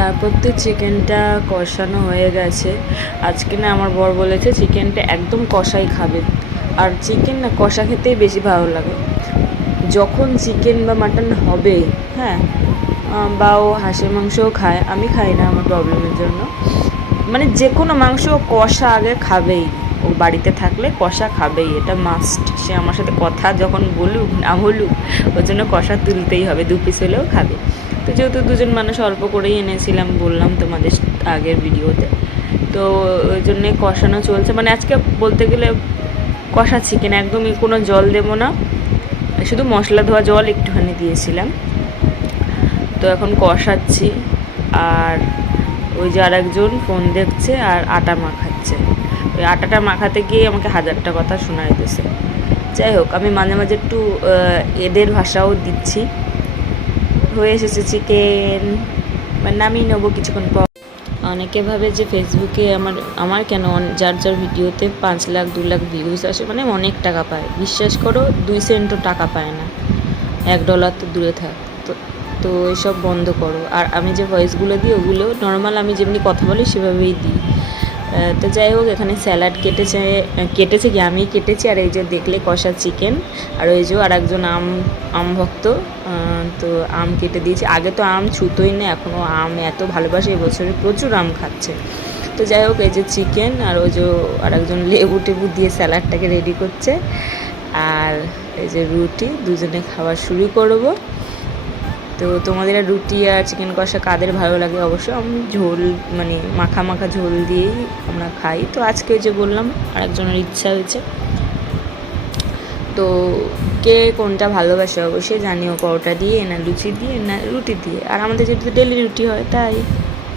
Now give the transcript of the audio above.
তারপর তো চিকেনটা কষানো হয়ে গেছে। আজকে না আমার বর বলেছে চিকেনটা একদম কষাই খাবে, আর চিকেন না কষা খেতেই বেশি ভালো লাগে। যখন চিকেন বা মাটন হবে, হ্যাঁ, বা ও হাঁসের মাংসও খায়, আমি খাই না আমার প্রবলেমের জন্য, মানে যে কোনো মাংস কষা আগে খাবেই। ও বাড়িতে থাকলে কষা খাবেই, এটা মাস্ট। সে আমার সাথে কথা যখন বলুক না বলুক, ওর জন্য কষা তুলতেই হবে, 2 পিস হলেও খাবে। তো যেহেতু দুজন মানুষ অল্প করেই এনেছিলাম, বললাম তোমাদের আগের ভিডিওতে, তো ওই জন্যে কষানো চলছে। মানে আজকে বলতে গেলে কষা চিকেন, একদমই কোনো জল দেবো না, শুধু মশলা ধোয়া জল একটুখানি দিয়েছিলাম। তো এখন কষাচ্ছি, আর ওই যে আর একজন ফোন দেখছে আর আটা মাখাচ্ছে। ওই আটাটা মাখাতে গিয়ে আমাকে হাজারটা কথা শোনাইতেছে। যাই হোক, আমি মাঝে মাঝে একটু এদের ভাষাও দিচ্ছি। হয়ে এসেছে চিকেন, নামিয়ে নেবো কিছুক্ষণ পর। অনেকে ভাবে যে ফেসবুকে আমার কেন, যার যার ভিডিওতে 5 লাখ 2 লাখ ভিউজ আসে, মানে অনেক টাকা পায়। বিশ্বাস করো, 2 সেন্টও টাকা পায় না, $1 তো দূরে থাক। তো তো এসব বন্ধ করো। আর আমি যে ভয়েসগুলো দিই ওগুলো নর্মাল, আমি যেমনি কথা বলি সেভাবেই দিই। তো যাই হোক, এখানে স্যালাড কেটেছে কি আমি কেটেছি, আর এই যে দেখলে কষা চিকেন, আর ওই যে আর একজন আম ভক্ত, তো আম কেটে দিয়েছি। আগে তো আম ছুতোই না, এখনও আম এত ভালোবাসে, এবছরে প্রচুর আম খাচ্ছে। তো যাই হোক, এই যে চিকেন, আর ওই যে আর একজন লেবু টেবু দিয়ে স্যালাডটাকে রেডি করছে, আর এই যে রুটি, দুজনে খাওয়া শুরু করব। তো তোমাদের রুটি আর চিকেন কষা কাদের ভালো লাগে অবশ্যই। আমি ঝোল, মানে মাখা মাখা ঝোল দিয়েই আমরা খাই। তো আজকে ওই যে বললাম আর একজনের ইচ্ছা হয়েছে, তো কে কোনটা ভালোবাসে অবশ্যই জানিও, পরোটা দিয়ে না লুচি দিয়ে না রুটি দিয়ে। আর আমাদের যেহেতু ডেলি রুটি হয় তাই।